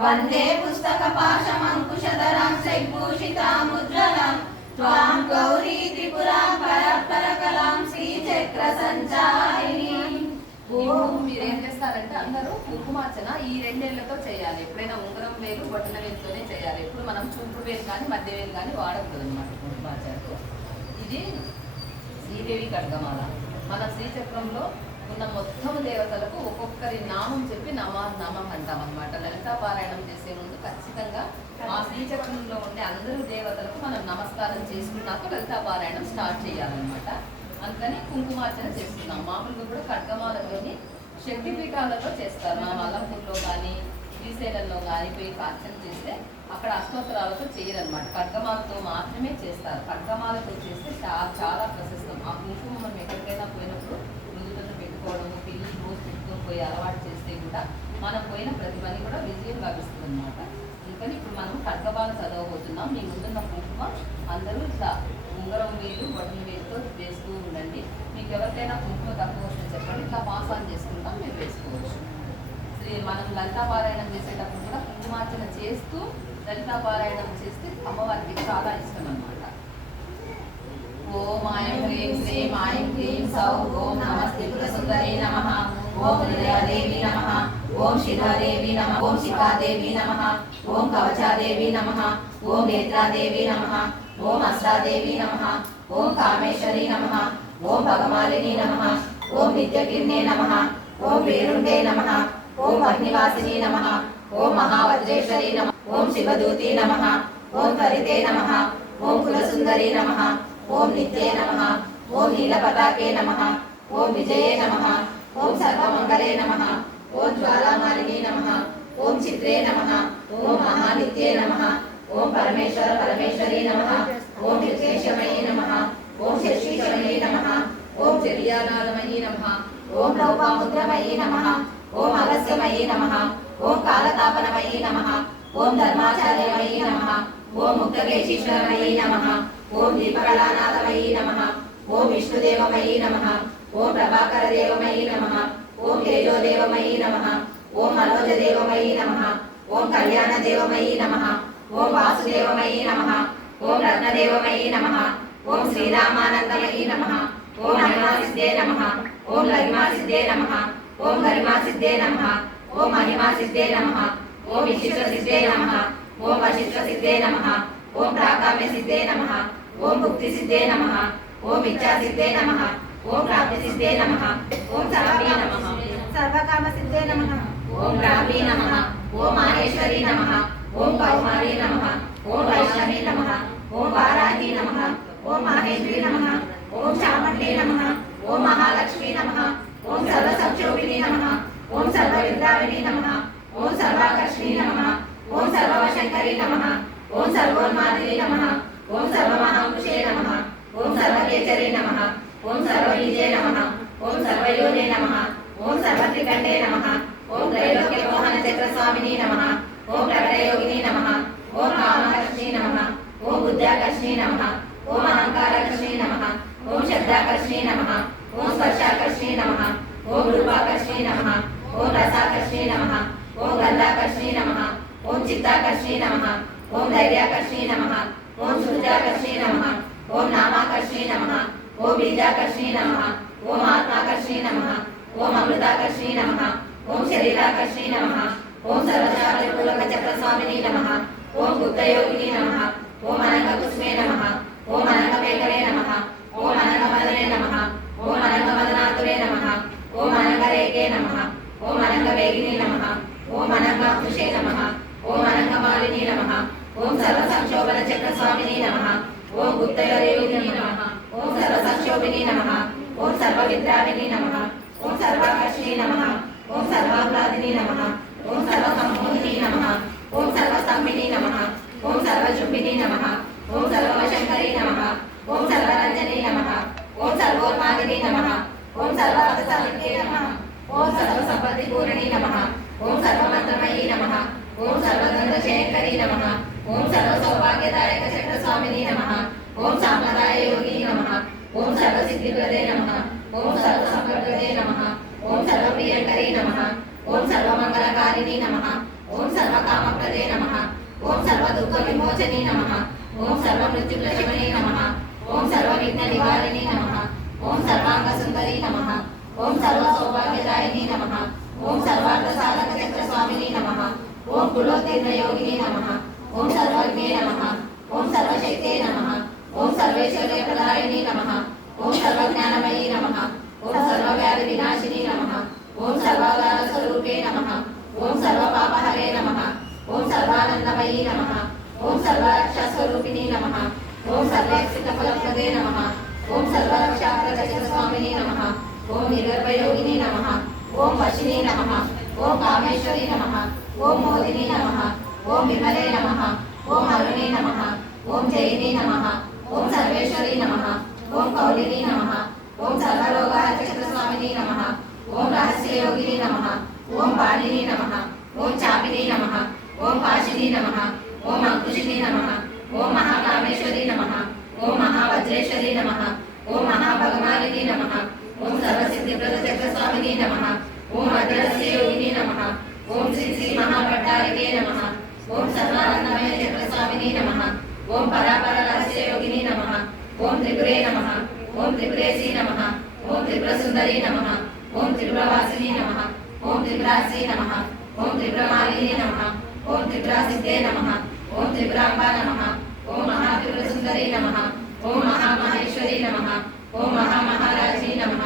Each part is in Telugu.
वंदे पुस्तक पाशमंकुशधरां शैभूषितामुज्ज्वलां त्वां गौरी त्रिपुरां परात्परकलां శ్రీచక్రసంచారిణి. మీరు ఏం చేస్తారంటే అందరూ కుంకుమార్చన ఈ రెండేళ్లతో చేయాలి. ఎప్పుడైనా ఉంగరం వేలు బొట్టన వేలుతోనే చేయాలి. ఇప్పుడు మనం చూపుడు వేలు కానీ మధ్య వేలు కానీ వాడకూడదు అనమాట కుంకుమార్చనకు. ఇది శ్రీదేవి ఖడ్గమాల. మన శ్రీచక్రంలో ఉన్న మొత్తం దేవతలకు ఒక్కొక్కరి నామం చెప్పి నమం అంటాం అనమాట. లలితా పారాయణం చేసే ముందు ఖచ్చితంగా ఆ శ్రీచక్రంలో ఉండే అందరూ దేవతలకు మనం నమస్కారం చేసుకున్నాక లలితా పారాయణం స్టార్ట్ చేయాలన్నమాట. అందుకని కుంకుమార్చన చేస్తున్నాం. మామూలుగా కూడా ఖడ్గమాలతోని శక్తిపీఠాలలో చేస్తారు. మనం అల్లంపూర్లో కానీ శ్రీశైలంలో కానీ పోయి అర్చన చేస్తే అక్కడ అష్టోత్తరాలతో చేయరనమాట. ఖడ్గమాలతో మాత్రమే చేస్తారు. ఖడ్గమాలతో చేస్తే చాలా ప్రశస్తం. ఆ కుంకుమ మనం ఎక్కడికైనా పోయినప్పుడు పెట్టుకోవడము, పిల్లలు రోజు పెట్టుకొని పోయి అలవాటు చేస్తే కూడా మనం పోయిన ప్రతి పని కూడా విజయం లభిస్తుంది అనమాట. అందుకని ఇప్పుడు మనం ఖడ్గమాల చదవబోతున్నాం. మీ ముందున్న కుంకుమ అందరూ ఇట్లా ఉంగరం వేలు బొట్టన వేలుతో వేస్తూ ఉండండి. మీకు ఎవరికైనా కుంకుమ తక్కువ వస్తే చెప్పండి, ఇట్లా పాసాన్ చేసుకుంటాం, మీరు వేసుకోవచ్చు. మనం లలితా పారాయణం చేసేటప్పుడు కూడా కుంకుమార్చన చేస్తూ లలితా పారాయణం చేస్తే అమ్మవారికి చాలా ఇష్టం అనమాట. ఓం ఐం హ్రీం శ్రీం ఐం హ్రీం సౌ ఓం నమస్తే సుందరే నమః ఓం హృదయాదేవి నమః ఓం శివాదేవి నమః ఓం శిఖాదేవి నమః ఓం కవచాదేవి నమః ఓం నేత్రాదేవి నమః ఓం అష్టాదేవి నమః ఓం కామేశ్వరి నమః ఓం భగమాలిని నమః ఓం నిత్యకిర్ణే నమః ఓం వీరుండే నమః ఓం అగ్నివాసిని నమః ఓం మహావజ్రేశ్వరి నమః ఓం శివదూతి నమః ఓం హరితే నమః ఓం కులసుందరి నమః ఓం నిత్యే నమః ఓం నీలపతాకే నమః ఓం విజయే నమః ఓం సర్వమంగళే నమః ఓం జ్వాలామాలిని నమః ఓం చిత్రే నమః ఓం మహానిత్యే నమః ఓం పరమేశ్వరి నమః ఓం నిర్దేశమయీ నమః ఓం శశీశమయీ నమః ఓం చర్యానాదమయీ నమః ఓం లోపాముద్రమయీ నమః ఓం అగస్త్యమయీ నమః ఓం కాలతాపనమయీ నమః ఓం ధర్మాచార్యమయీ నమః ఓం ముక్తకేశీశ్వరమయీ నమః ఓం దీపకళానాథమయీ నమః ఓం విష్ణుదేవమయీ నమః ఓం ప్రభాకరదేవమయీ నమః ఓం తేజోదేవమయీ నమః ఓం మనోజదేవమయీ నమః ఓం కళ్యాణదేవమయీ నమః ఓం వాసుదేవమయీ నమః ఓం రత్నదేవమయీ నమః ఓం శ్రీరామానందమయీ నమః ఓం మహిమాసిద్ధే నమః ఓం లహిమాసిద్ధే నమః ఓం గరిమాసిద్ధే నమః ఓం మహిమాసిద్ధే నమః ఓం విశిష్టసిద్ధే నమః ఓం వశిష్ఠసిద్ధే నమః ఓం ప్రాకామ్యసిద్ధే నమః ఓం భుక్తిసిద్ధే నమః ఓం ఇచ్ఛాసిద్ధే నమః ఓం ప్రాప్తిసిద్ధే నమః ఓం సర్వే నమః సర్వకామసిద్ధే నమః ఓం రావీ నమః ఓం మాహేశ్వరీ నమః ఓం కౌమారీ నమః ఓం వైష్ణవీ నమః ఓం వారాహీ నమః ఓం మాహేశ్వరీ నమః ఓం చాముండీ నమః ఓం మహాలక్ష్మీ నమః ఓం సర్వసంక్షోభినీ నమః ఓం సర్వవిద్రావిణీ నమః ఓం సర్వాకర్షిణీ నమః ఓం సర్వశంకరీ నమః ఓం సర్వోన్మాదినీ నమః ఓం సర్వమహాంకుశే నమః ఓం సర్వకేచరీ నమః ఓం సర్వబీజే నమః ఓం సర్వయోనే నమః ఓం సర్వత్రికంఠే నమః ఓం త్రైలోక్య మోహన చక్రస్వామినీ నమః ఓం ప్రకటయోగినీ నమః ఓం కామకర్షిణీ నమః ఓం బుద్ధ్యాకర్షిణీ నమః ఓం అహంకారాకర్షిణీ నమః ఓం శబ్దాకర్షిణీ నమః ఓం స్పర్శాకర్షిణీ నమః ఓం రూపాకర్షిణీ నమః ఓం రసాకర్షిణీ నమః ఓం గంధాకర్షిణీ నమః ఓం చిత్తాకర్షిణీ నమః ఓం ధైర్యాకర్షిణీ నమః ఓం సూర్యాకర్షిణీ నమః ఓం నామాకర్షిణీ నమః ఓం బీజాకర్షిణీ నమః ఓం ఆత్మాకర్షిణీ నమః ఓం అమృతాకర్షిణీ నమః ఓం శరీరాకర్షిణీ నమః ఓం సర్వశాస్త్రపూలక చక్రస్వామినీ నమః ఓం గుప్తయోగినీ నమః ఓం అనంగకుస్మే నమః ఓం అనంగమేకరే నమః ఓం అనంగమదనే నమః ఓం అనంగమదనాతురే నమః ఓం అనంగరేకే నమః ఓం అనంగవేగినీ నమః ఓం అనంగాంకుశే నమః ఓం అనంగమాలినీ నమః ఓం సర్వసంక్షోభన చక్రస్వామినీ నమః ఓం గుప్తయోగినీ నమః ఓం సర్వసంక్షోభినీ నమః ఓం సర్వవిద్రావిణీ నమః ఓం సర్వాకర్షిణీ నమః ఓం సర్వాహ్లాదినీ నమః ఓం సర్వసంమోహినీ నమః ఓం సర్వస్తంభినీ నమః ఓం సర్వశుంభినీ నమః ఓం సర్వశంకరీ నమః ఓం సర్వరంజనీ నమః ఓం సర్వోన్మాదినీ నమః ఓం సర్వార్థసాధికే నమః ఓం సర్వసంపత్తిపూరణీ నమః ఓం సర్వమంత్రమయీ నమః ఓం సర్వదండశేఖరీ నమః ఓం సర్వసౌభాగ్యదాయక చక్రస్వామినీ నమః ఓం సాంప్రదాయ యోగినీ నమః ఓం సర్వసిద్ధిప్రదే నమః ఓం సర్వసంపత్ప్రదే నమః ఓం సర్వప్రియంకరీ నమః ఓం సర్వమంగళకారిణి నమః. ఓం సర్వకామప్రదే నమః. ఓం సర్వదుఃఖవిమోచని నమః. ఓం సర్వమృత్యుప్రశమనే నమః. ఓం సర్వవిఘ్ననివారిణి నమః. ఓం సర్వాంగసుందరి నమః. ఓం సర్వసౌభాగ్యదాయిని నమః. ఓం సర్వార్థసాధక చక్రస్వామిని నమః. ఓం కులోత్తీర్ణయోగిని నమః. ఓం సర్వజ్ఞే నమః. ఓం సర్వశక్తే నమః. ఓం సర్వేశ్వర్యప్రదాయిని నమః. ఓం సర్వజ్ఞానమయీ నమః. ఓం సర్వవ్యాధి వినాశిని నమః. ఓం సర్వాధార స్వరూపే నమః. ఓం సర్వపాపహరే నమః. ఓం సర్వానందమయీ నమః. ఓం సర్వరక్షస్వరూపిణి నమః. ఓం సర్వేక్షితఫలప్రదే నమః. ఓం సర్వరక్షాప్రదక్షస్వామిని నమః. ఓం నిర్గర్భయోగిని నమః. ఓం వశిని నమః. ఓం కామేశ్వరి నమః. ఓం మోదిని నమః. ఓం విమలే నమః. ఓం అరుణే నమః. ఓం జయిని నమః. ఓం సర్వేశ్వరి నమః. ఓం కౌలిని నమః. ఓం సర్వరోగహరచక్రస్వామిని నమః. ఓం రహస్యయోగిని నమః. ఓం పాణిని నమః. ఓం చాపిని నమః. ఓం పాశిని నమః. ఓం అంకుశిని నమః. ఓం మహాకామేశ్వరి నమః. ఓం మహావజ్రేశ్వరి నమః. ఓం మహాభగవానిని నమః. ఓం సర్వసిద్ధిప్రద చక్రస్వామిని నమః. ఓం అద్రస్యయోగిని నమః. ఓం శ్రీ శ్రీ మహాభట్టారికే నమః. ఓం సర్వానందమయ చక్రస్వామిని నమః. ఓం పరాపర రహస్యయోగిని నమః. ఓం త్రిపురే నమః. ఓం త్రిపురేశీ నమః. ఓం త్రిపురసుందరీ నమః. ఓం త్రిపురవాసిని నమః. ఓం త్రిపురాశ్రీ నమః. ఓం త్రిపురమాలిని నమః. ఓం త్రిపురాసిద్ధే నమః. ఓం త్రిపురాంబా నమః. ఓం మహాత్రిపురసుందరీ నమః. ఓం మహామహేశ్వరీ నమః. ఓం మహామహారాజ్ఞీ నమః.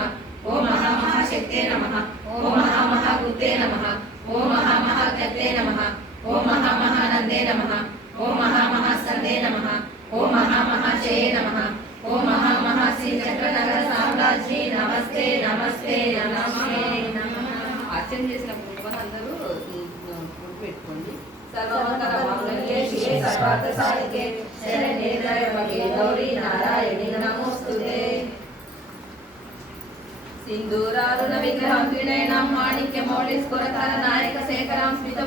ఓం మహామహాశక్తే నమః. ఓం మహామహాగుప్తే నమః. ఓం మహామహాజ్ఞతే నమః. ఓం మహామహానందే నమః. ఓం మహామహాస్కందే నమః. ఓం మహామహాశయే నమః. ఓం మహామహాశ్రీ చక్రనగర సామ్రాజ్ఞి నమస్తే నమస్తే నమస్తే నమః. అర్చన చేసినప్పుడు అందరూ గుర్తు పెట్టుకోండి. సర్వమంగళ మాంగళ్యే శివే సర్వార్థ సాధికే శరణ్యే త్రయంబకే గౌరీ నారాయణి నమోస్తుతే. సింధూరారుణ విగ్రహం త్రినయనం మాణిక్య మౌళి స్ఫురతర నాయక శేఖరం స్మిత